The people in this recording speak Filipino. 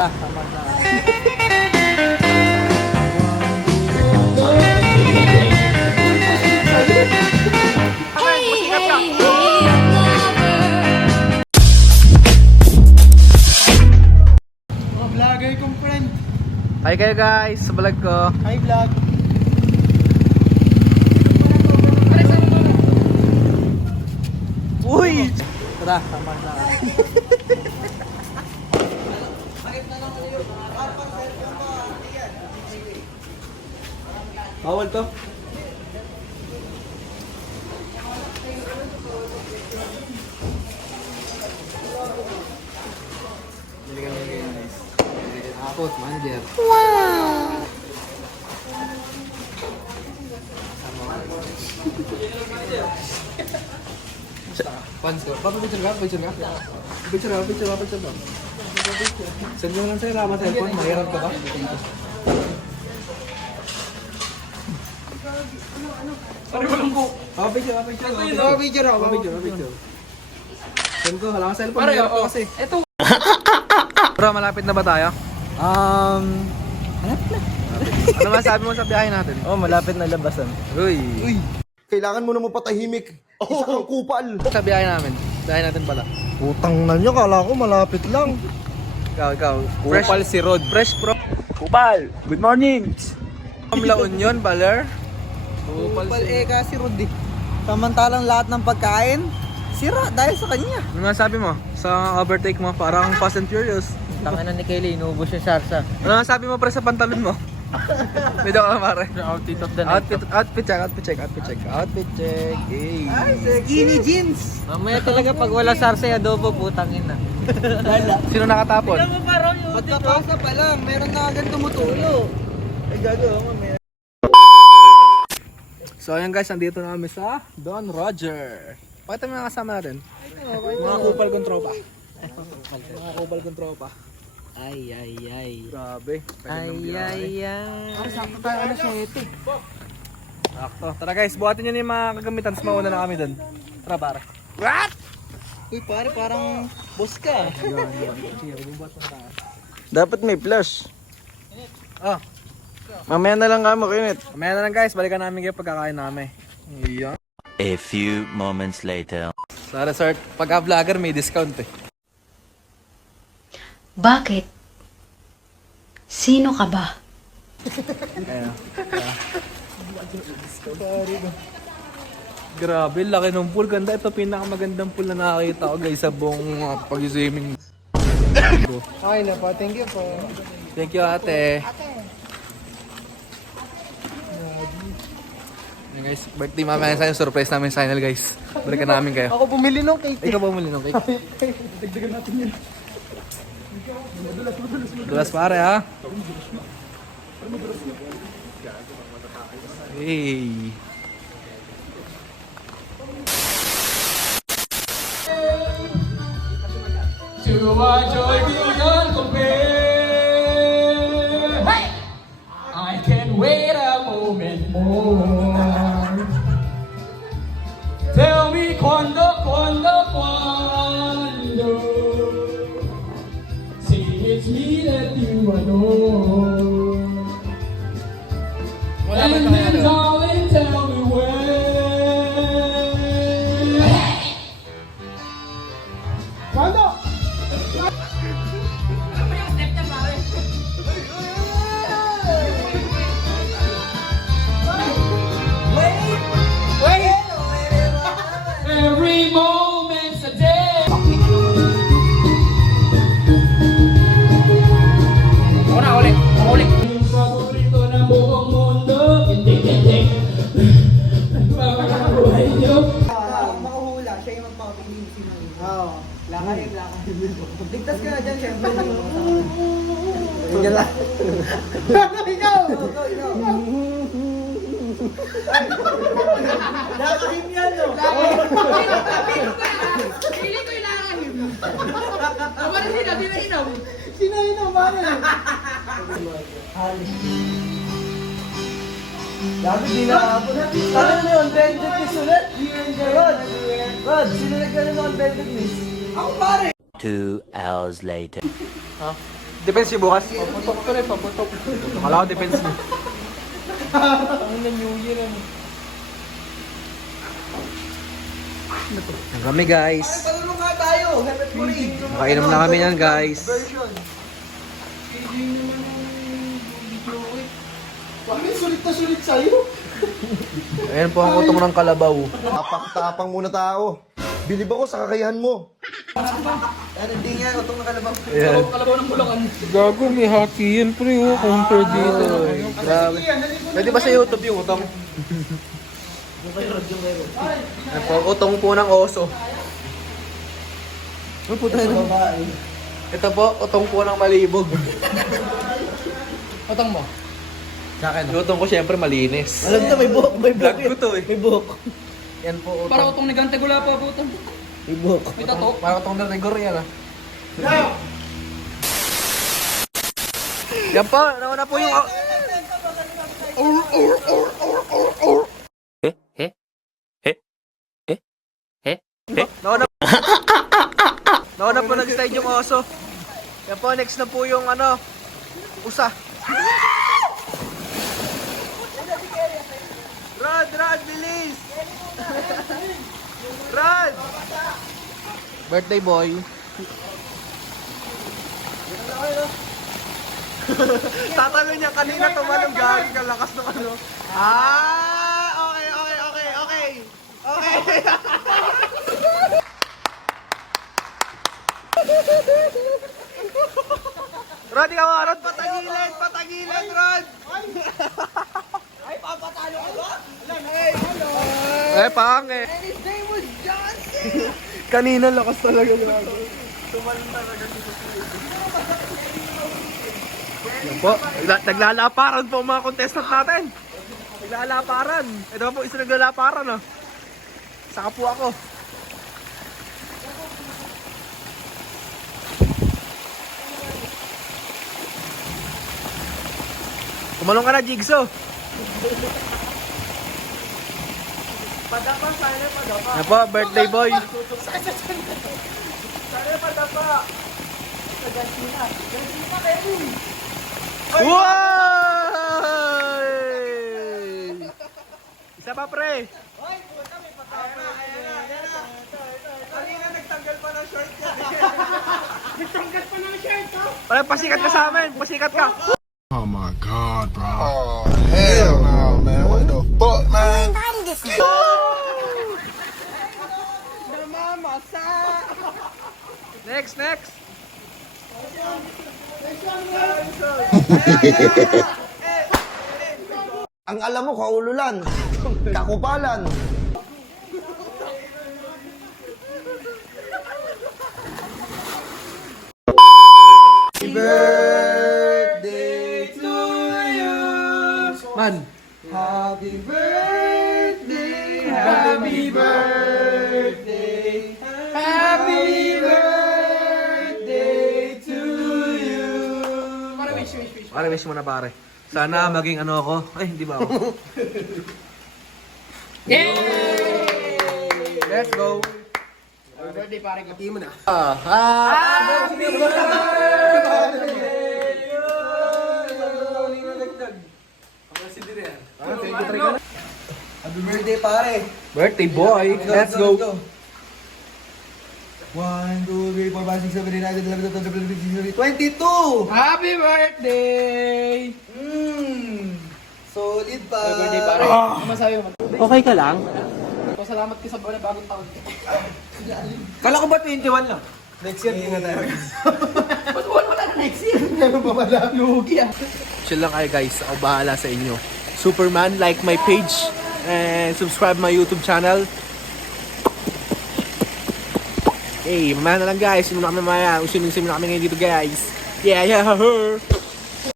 Tama na. Vlogger kong friend. Hi kayo guys, sa vlog ko. Hi vlog. Uy! Tara, tama na. Bawal to? Akot, manager. Pans ko. Picture ka? Picture ka? Send mo lang sa'yo, rama cellphone. Mahirap ka ba? Pare ko lang po. Picture. Send ko, wala kang cellphone. Mahirap ka kasi. Ito. Bro, malapit na ba tayo? Hanap na. Ano masabi mo sa biyahe natin? Oh, malapit na labasan. Uy! Kailangan mo na mapatahimik. Isa kang kupal. Sa biyahe namin. Biyahe natin pala. Putang na nyo, kala ko malapit lang. Ikaw. Kupal si Rod. Fresh pro. Kupal, good morning! From La Union, Baler. Kupal kasi Rudy. Samantalang lahat ng pagkain, sira dahil sa kanya. Ano masabi mo sa overtake mo? Parang Fast and Furious. Tangina ni Kelly, inuubos yung sarsa. Ano masabi mo pre sa pantalon mo? Medyo ka pare. Outfit of the Outfit check. Hey. Skinny jeans. Mamaya talaga pag wala sarsa, adobo, putang ina. Sino nakatapon? Pagkapasa pa lang, meron na agad tumutulo. Ay gago, mamaya. So ayun guys, nandito na kami sa Don Roger. Pakita mo yung kasama natin. Mga kupal kong tropa. Ay. Grabe. Ay. Para sakto tayo ano siya ito. Sakto. Tara guys, buhatin nyo na yung mga kagamitan. Tapos mauna na kami dun. Tara pare. What? Uy pare, parang boss ka. Dapat may flash. Ah, Mamaya na lang kamo, kinit. mamaya na lang guys, balikan namin kayo pagkakain namin. Iyan. A few moments later. Sa resort, pagka-vlogger may discount eh. Bakit? Sino ka ba? Ayan. Grabe, laki ng pool. Ganda. Ito pinakamagandang pool na nakakita ko guys sa buong pag-swimming. Okay na po, thank you po. Thank you ate. Ayan guys, birthday mamaya sa inyo. Surprise namin sa inyo guys. Balikan namin kayo. Ako bumili ng cake. Ikaw ba muli ng cake? Dagdagan natin yun. Dulas pare ha. Hey. I can wait a moment more. Tell me cuando. Say it's me that you adore. And then darling, tell me when. Cuando? Every moment's a day. Yung paborito ng buong mundo. Hindi. Nagpapakabuhay niyo. Makuhula, siya yung magpapili sino. Oo. Lakay. Ligtas ka na dyan, syempre. Tingnan lang. Ikaw! Nakahim yan, no? Pili ko yung nakakahim. Aba na sila, sinainaw. Sino, paano? Dapat di na ako na. Ano na yun? Vended miss ulit? Rod, sino nagkaroon ng vended miss? Ako pare! 2 hours later. Depends yung bukas. Paputok ko rin, paputok. Akala ko depends mo. Ang na New Year ano. Yan kami guys. Palulong nga tayo. Hepet mo rin. Nakainom na kami yan guys. Version. KJ naman ang video ko eh. Bakit sulit na sulit sa'yo? Ayan po ang utong ng kalabaw. Tapak-tapang muna tao. Bilib ako sa kakayahan mo. Ano, hindi nga. Utong nakalabang. Ayan. Kalabaw ng Bulacan. Gago, may haki yan pre oh. Compare dito. Grabe. Pwede ba sa YouTube yung utong? Ayan po, utong po ng oso. Ano po tayo? Ito po, utong po ng malibog. Otang mo. Sa akin. Yung utong ko syempre malinis. Alam na, may buhok. May Vlog ko to eh. May buhok. Yan po utong. Para otong ni Gante Gula pa po. May buhok. May tato. Parang utong na rigor yan ah. Yan po, nauna po yung... Nauna Nauna po nag-slide yung oso. Yan po, next na po yung ano, usa. Rod, bilis! Rod! Birthday boy. Tatanong niya kanina tumalong gagi ka lakas ng ano. Okay. Rod, ikaw nga, Rod, patagilid, Rod! Ay, papatalo ka ba? Pange! And his name was Johnson! Kanina lakas talaga, grabe. Yan po, naglalaparan po ang mga contestant natin. Naglalaparan. Ito po, isa naglalaparan ah. Saka po ako. Kumalong ka na, Jigsaw. Yan po, birthday boy. Wow! Isa pa, pre. Kanina nagtanggal pa ng short niya. Parang pasikat ka sa amin. Pasikat ka. Oh my God, bro. Oh, hell no, man. What the fuck, man? Next. Ang alam mo, kaululan, kakupalan. Happy birthday to you. Man. Happy birthday. Happy birthday. Happy birthday to you. Pare, wish mo na pare. Sana maging ano ako. Ay, hindi ba ako? Yay! Let's go. Happy birthday pare ko. Team mo na. Happy birthday, pare. Birthday boy. Let's go. 1, 2, 3, 4, 5, 6, 7, 8, 9, 10, 11, 12, 13, 22! Happy birthday! Solid pa. Happy birthday pare. Ano masabi mo? Okay ka lang? Pasalamat ka sa bagong taon. Kala ko ba 21 lang? Next year, tingnan tayo. Ba't wala na next year? Meron pa pala. Lugi ah. Chill lang kayo guys. Ako bahala sa inyo. Superman, like my page. And subscribe my YouTube channel. Hey, mamaya na lang guys. Sino na kami mamaya? Usin na kami ngayon dito guys. Yeah.